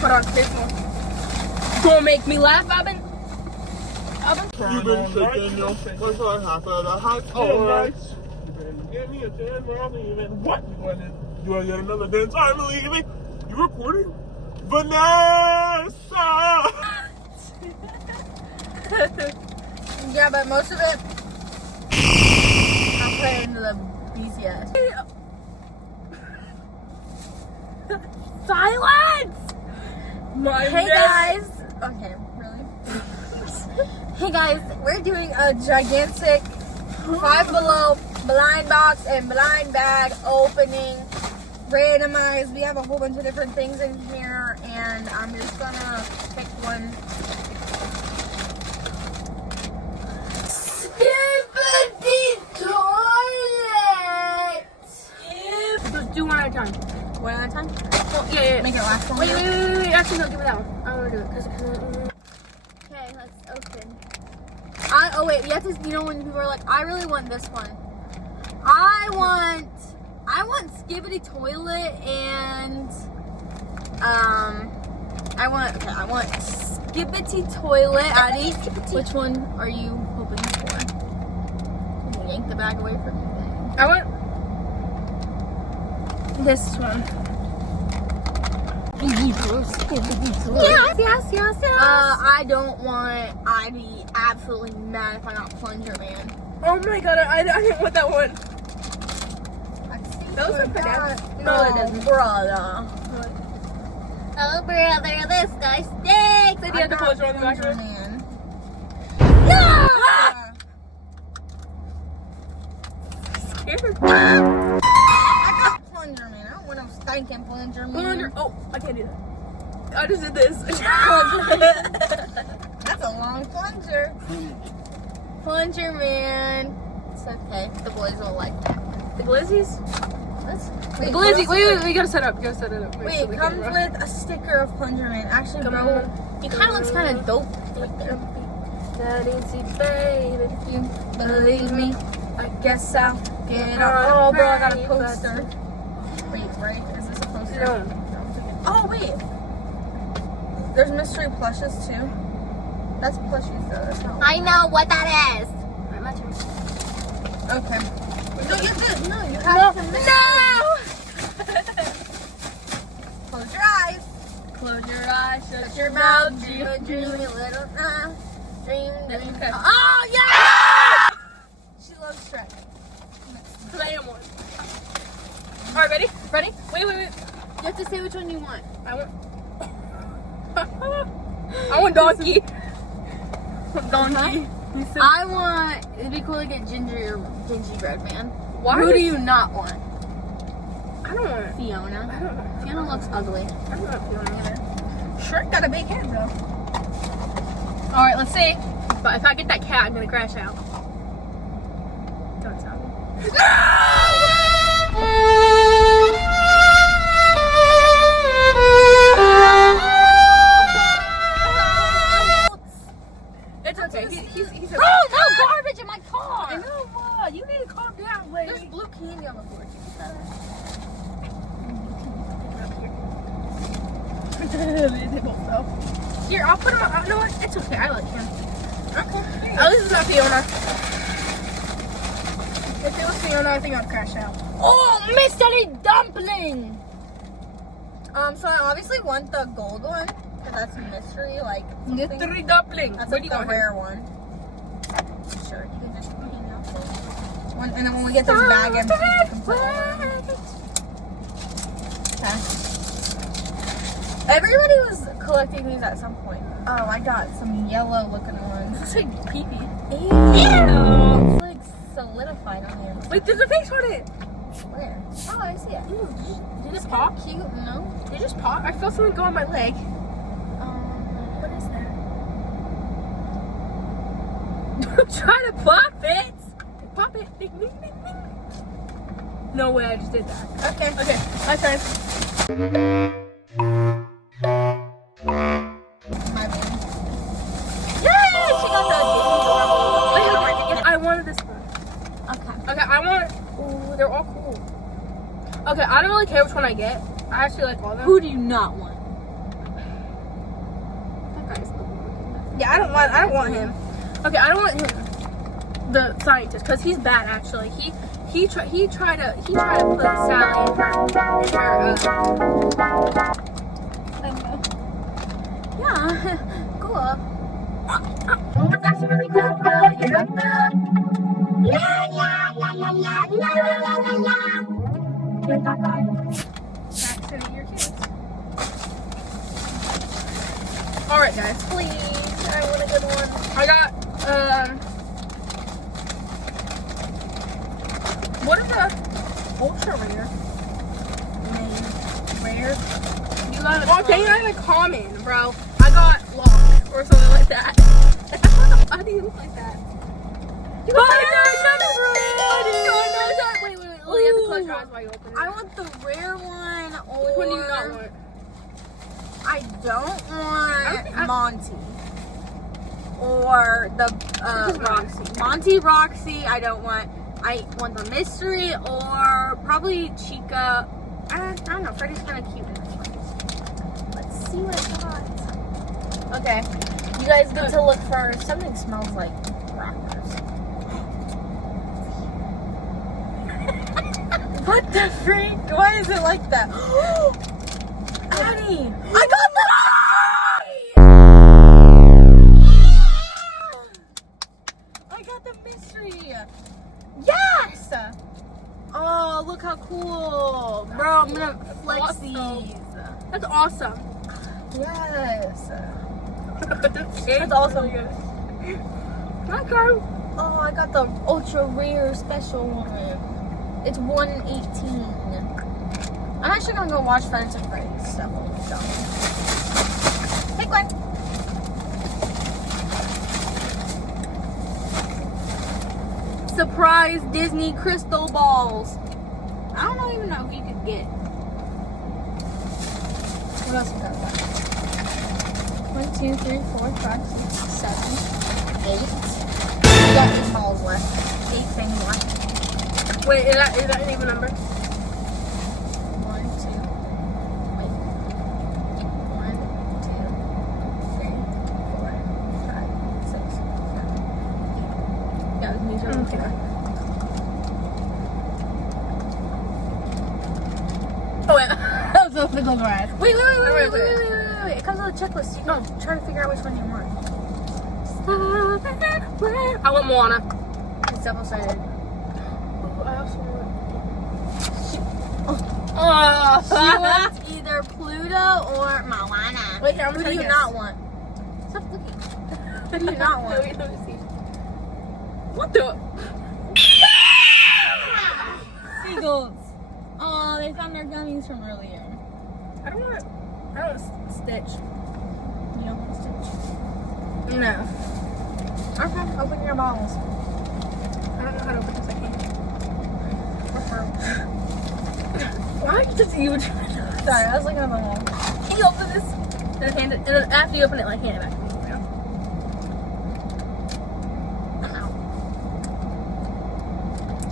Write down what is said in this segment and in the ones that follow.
Put on this one. Don't make me laugh, Robin. You've been shaking, yo. What's what happened? I had 10 nights. You been give me a 10 round even. What? You want to get another dance? I'm leaving. You recording? Vanessa! Yeah, but most of it, I'll put it into the BCS. Silence! Hey guys! Okay, really? Hey guys, we're doing a gigantic Five Below blind box and blind bag opening. Randomized. We have a whole bunch of different things in here, and I'm just gonna pick one. Skippity toilet! Let's do one at a time. One at a time? Oh, yeah. Make it last one. Wait. Actually, no, give me that one. I want to do it. Okay, let's open. Oh wait, we have to, you know when people are like, I really want this one. I want Skibbity Toilet and I want Skibbity Toilet. Addie, which one are you hoping for? Can you yank the bag away from me? I want this one. Yes. I don't want. I'd be absolutely mad if I got Plunger Man. Oh my god, I didn't want that one. Those are bananas. No, it doesn't. Brother. Oh, brother, this guy stinks. Did you have the Plunger on the back of it? Man. No! Scared. I got Plunger Man. I don't want no stinking Plunger Man. Plunger. Oh, I can't do that. I just did this. That's a long plunger. Plunger Man. It's okay. The boys will like that. The glizzies? Wait, Glizzy, wait, we gotta set it up. Wait, it comes with a sticker of Plunger Man. Actually, bro, he kind of looks kind of dope right there. That easy, baby. If you believe me, I guess I'll get it on. Oh, bro, I got a poster. Wait, right? Is this a poster? No. Oh, wait. There's mystery plushes, too. That's plushies, though. That's not. I know what that is. Alright, my turn. Okay. No, you did. No, you have to. No! Close your eyes. Close your eyes, Shut your mouth. Dream a dreamy little dream. Okay. Oh, yeah! She loves Shrek. Play him one. Alright, ready? Ready? Wait. You have to say which one you want. I want donkey. Donkey. I want. It'd be cool to get gingerbread man. Why? Who do you not want? I don't want it. Fiona. I don't know. Fiona looks ugly. I don't want Fiona either. Shrek got a big head though. Alright, let's see. But if I get that cat, I'm gonna crash out. Don't tell me. It's okay. He's Oh no! Garbage in my car. I know, Ma. You need to calm down, lady. There's blue candy on the floor. They both fell. Here, I'll put him on. You know what? It's okay. I like him. Okay. Oh, this is not Fiona. If it was Fiona, I think I'd crash out. Oh, mystery dumpling. So I obviously want the gold one because that's mystery, like something. Mystery dumpling. That's Where like do you the want rare one. Sure, you can just hang out there. And then when we get this bag empty, you can put all of it. Okay. Everybody was collecting these at some point. Oh, I got some yellow looking ones. Looks like pee-pee. Ew. It's like solidified on there. Wait, there's a face on it. Where? Oh, I see it. Did you just pop? Cute, no? Did you just pop? I felt something go on my leg. What is that? Try to pop it. Pop it. Ding, ding, ding, ding. No way, I just did that. Okay. Okay, my turn. My bad. Yay! She got the I wanted this one. Okay. Okay, I want. Ooh, they're all cool. Okay, I don't really care which one I get. I actually like all of them. Who do you not want? Yeah, I don't want him. Okay, I don't want him, the scientist, because he's bad actually. He tried to put Sally in her yeah, cool. Vaccinate your kids. Alright guys, Please, I want a good one. I got what is a ultra rare? Rare. You got a dang, I had a common, bro. I got lock or something like that. How do you look like that? You got Wait, wait, you have to close your eyes while you open it. I want the rare one, or Which one do you not want? I don't want I- Monty. Or the Roxy. Monty Roxy, I don't want. I want the mystery, or probably Chica. I don't know, Freddy's kind of cute. Let's see what I got. Okay, you guys get to look for something smells like crackers. What the freak? Why is it like that? Addie! I got the I got the mystery! Yes! Oh, look how cool! Bro, I'm gonna flex Awesome. these. That's awesome. Yes! That's awesome. My card. Oh, I got the ultra rare special one. It's 118. I'm actually gonna go watch Five Nights at Freddy's stuff when we're done. Take one. Surprise Disney crystal balls. I don't even know who you could get. What else we got? 1, 2, 3, 4, 5, 6, 7, 8. We got 8 balls left. 8 things left. Wait, is that an even number? 1, 2, wait. 1, 2, 3, 4, 5, 6, 7, 8. Yeah, these are okay. Oh wait, that was a big override. Wait. It comes with a checklist. You can try to figure out which one you want. I want Moana. It's double-sided. I also want. She wants either Pluto or Moana. Wait, here, I'm Who do gonna you guess. not want? Stop looking. Who do you not want? Wait, let me see. What the? Seagulls. Oh, they found their gummies from earlier. I don't want Stitch. You don't want Stitch? No. Okay, open your bottles. I don't know how to open this. I can't. Why are you just you? Sorry, I was looking at the wall. Can you open this? And hand it. And then after you open it, like hand it back to me.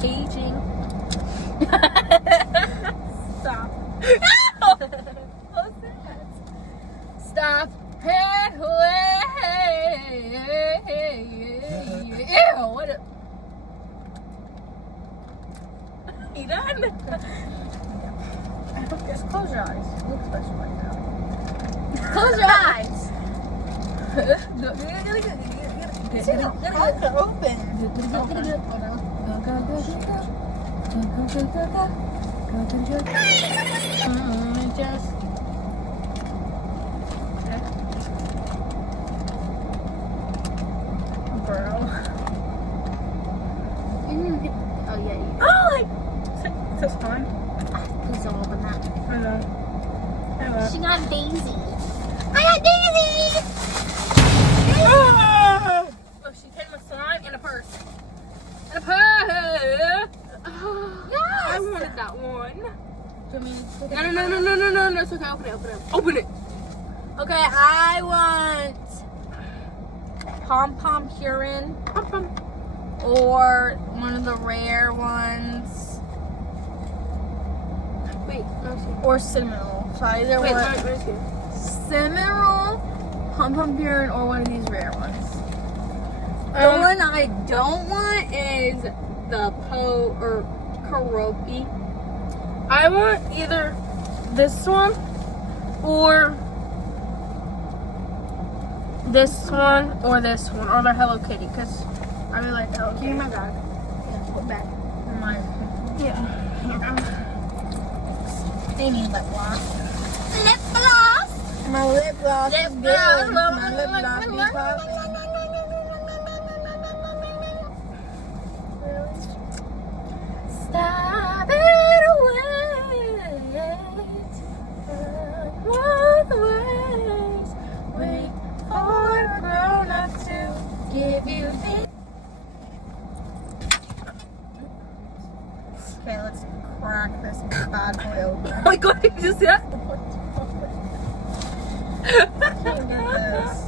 Teaching. Stop. What's that? Stop. Head away. Ew. What? You done? Just close your eyes. You look special right now. Close your eyes. It's open. Just. Bro. Oh yeah. Oh, like. That's fine. Please don't open that. I know. I know. She got Daisy. I got Daisy. Oh, she came with slime and a purse. And a purse. Oh, Yes. I wanted that one. Do you want me to take it? No. It's okay. Open it. Open it. Okay, I want Pom Pom Purin or one of the rare ones Wait, no, see. or cinnamon roll. So I either Wait, want where's you? cinnamon roll Pom Pom Purine or one of these rare ones. The one I don't want is the Karopi. I want either this one or this one or this one or the Hello Kitty because I really like Hello Kitty. Give me my bag. Yeah, put back. Mine. Yeah. They need lip gloss. Lip gloss. My lip gloss is good. My lip gloss be popping. Stop it, wait for a grown up to give you the. Okay, let's crack this bad boy open. Oh my god, you just see that? Can't get this.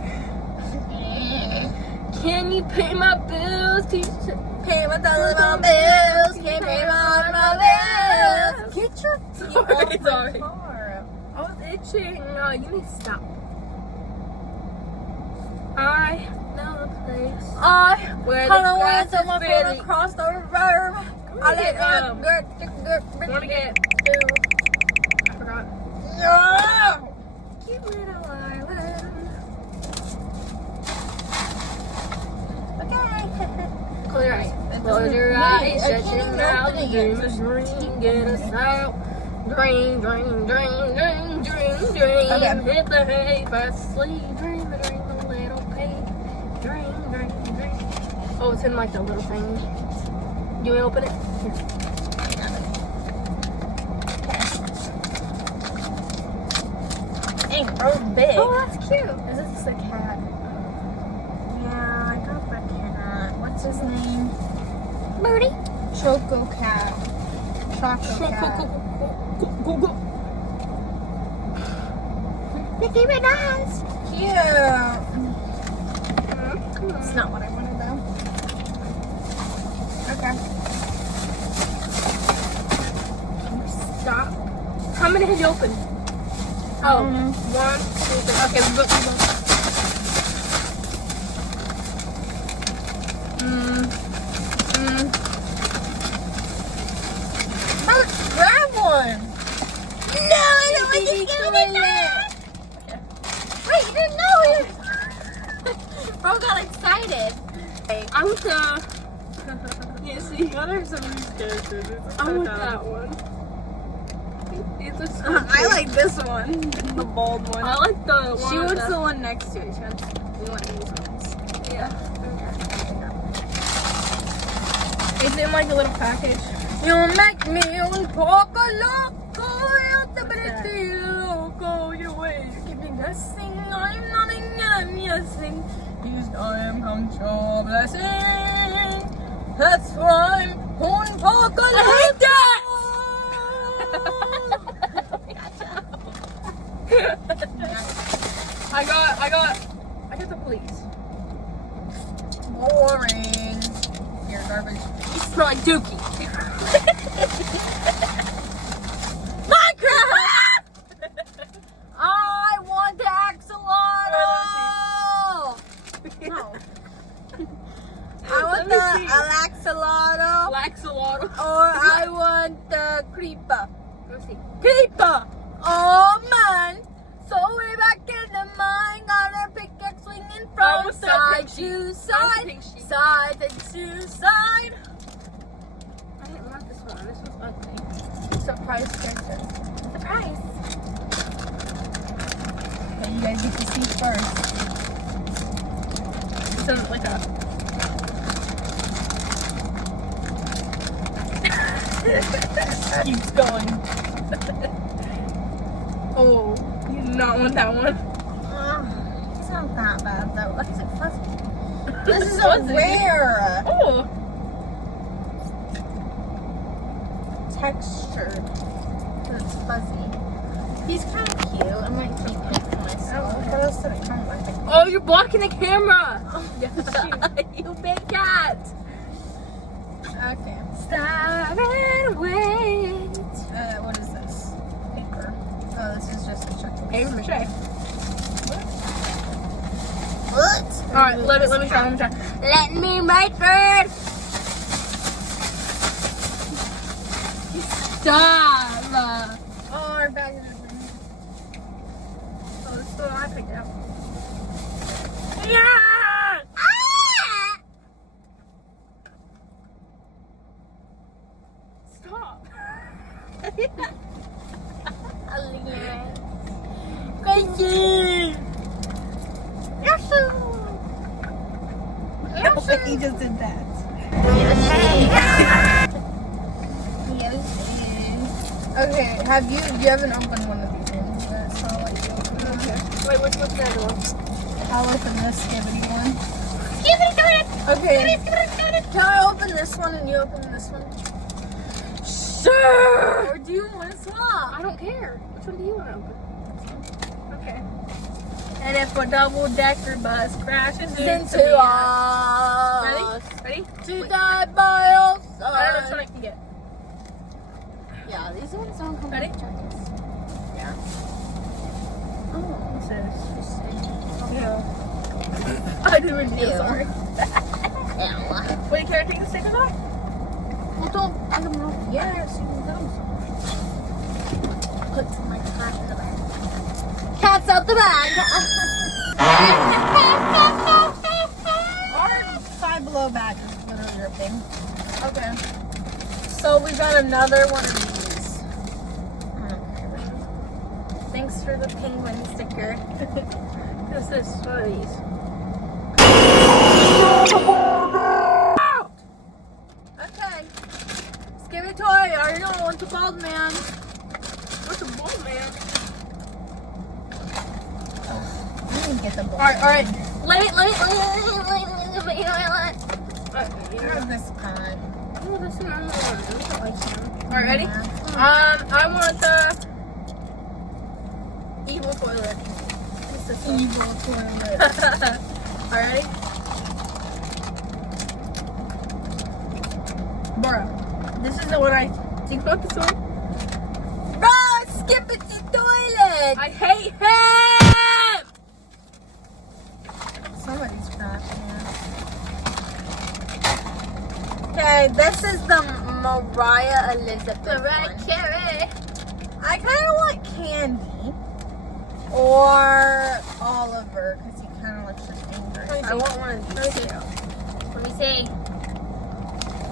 Can you pay my bills? Can you Pay my $1,000 bills. Can't pay my bills. Get your feet off my Sorry. car. I was itching. No, you need to stop. I know a place. Where the the grass grass is on my barely- phone across the road. I wanna get, Want to get food? I forgot. No! Cute little island. Okay. Close your eyes. That Close doesn't- your Wait, eyes. I Shut can't your even mouth. open it Dream yet. a dream. Get us out. Dream, dream, dream, dream, dream, dream. Okay. Hit the hay fast sleep. Dream a dream, a little pig. Dream, dream, dream. Oh, it's in like the little thing. You want to open it? Here. Dang, bro, big. Oh, that's cute. Is this a cat? Yeah, I got the cat. What's his name? Birdie. Choco Cat. Choco Go, Cat. go, go, go. Mickey Minaj. Cute. It's not what I wanted though. Okay. Stop. How many have you opened? Oh, 1, 2, 3. Okay, we go. Grab one. No, I don't want you to give me that. Wait, you didn't know it. Bro got excited. I want the. Yeah, see, what are some of these characters? I want that one. It's a I like this one. the bald one. I like the one. She wants that- the one next to it. She wants, we want these ones. Yeah. It's in like a little package. You make me un poco loco. Yo te pretty loco. Your way. You keep me guessing. I'm nothing. I'm guessing. I am control blessing. That's why I'm un poco loco. I hate that! I got the police. Boring. You're garbage. You smell like Dookie. Minecraft! I want the axolotl! No. I want the axolotl. Laxolotl. Or I want the creeper. Let's see. Creeper! Oh man! So way back in the mine, got a pickaxe swinging from what's that side pink sheet? to What's the side, pink sheet? side to side. I didn't want this one. This one's ugly. Surprise character. Surprise! Okay, you guys get to see first. It's in like a. Keeps going. Oh, you do not want that one. It's not that bad though. Look, is it fuzzy? This is a Fuzzy. rare Oh. texture. It's fuzzy. He's kind of cute. I might keep him for myself. What else did I come with? Oh, you're blocking the camera. You big cat. Okay. Stop and wait. What is this? Paper. Oh, this is just a chocolate. Paper mache. Alright, let me try. Let me write first. Stop! Oh, our bag is Oh, this is the one I picked up. yeah. Stop! Crazy. He just did that. Okay, you haven't opened one of these ones yet, so I'll let you open them. Okay. Wait, what's the other one? I'll open this skibbity one. Skibbity. Okay. Can I open this one and you open this one? Sure! Or do you want to swap? I don't care. Which one do you want to open? Okay. And if a double-decker bus crashes into Ready? us, Ready? to die by our I don't know which side. one I can get. Yeah, these ones sound cool. Ready? Yeah. Oh, what's this? Yeah. I didn't even feel Ew. sorry. Wait, can I take the stickers off? Well, don't take them off. Yes, you can go. Put my cat in the bag. Cat's out the bag. Our Five Below bag is literally ripping. Okay. So we got another one of these. Thanks for the penguin sticker. What's this? One of these. Okay. Skibby toy, I already know what's a bald man. What's a ball, man? You can get the bald. Alright. Let me. You Not this kind. Oh, this is another one. I don't like him. Alright, ready? Yeah. I want the evil toilet. What's this one? Evil toilet. Alright, ready? Bruh. This is the one do you want this one? Bro, skip it to toilet. I hate him! Somebody's crashing. Okay, this is the Mariah Elizabeth one. Carrie. I kind of want Candy or Oliver because he kind of looks just dangerous. I want one of these too. Let me see.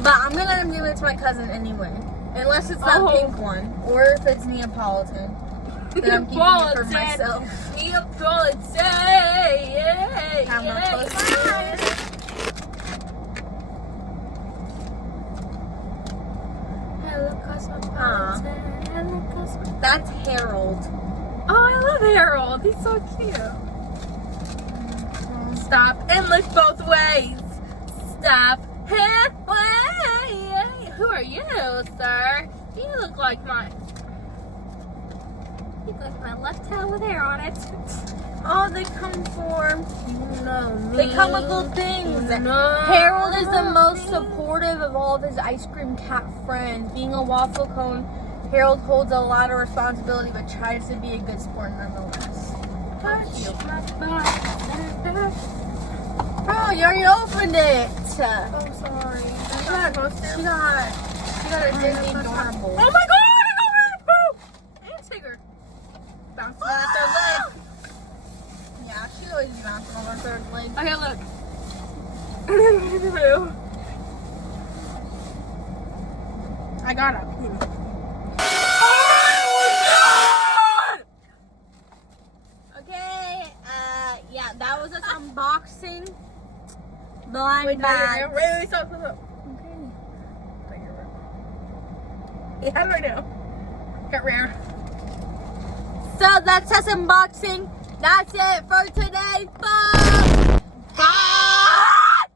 But I'm gonna give it to my cousin anyway, unless it's that pink one or if it's Neapolitan. Then I'm keeping it for myself. Neapolitan. Have my clothes. Hello, Cosmopolitan. Hello, Cosmopolitan. That's Harold. Oh, I love Harold. He's so cute. Stop and look both ways. Stop halfway. Who are you, sir? You look like my left tail with hair on it. Oh, they come for. You know me. They come with little things. No. Harold is the most supportive of all of his ice cream cat friends. Being a waffle cone, Harold holds a lot of responsibility but tries to be a good sport nonetheless. Touch my butt. Oh, you already opened it. Oh, sorry. She got a Disney adorable. Oh my god! I got rid of poop! And Tigger. Bouncing on her third leg. Yeah, she always be bouncing on her third leg. Okay, look. I got it. Okay, yeah, that was us unboxing blind Wait, bag. wait, stop. Okay. Yeah, right now. Got rare. So that's us unboxing. That's it for today, folks. Bye.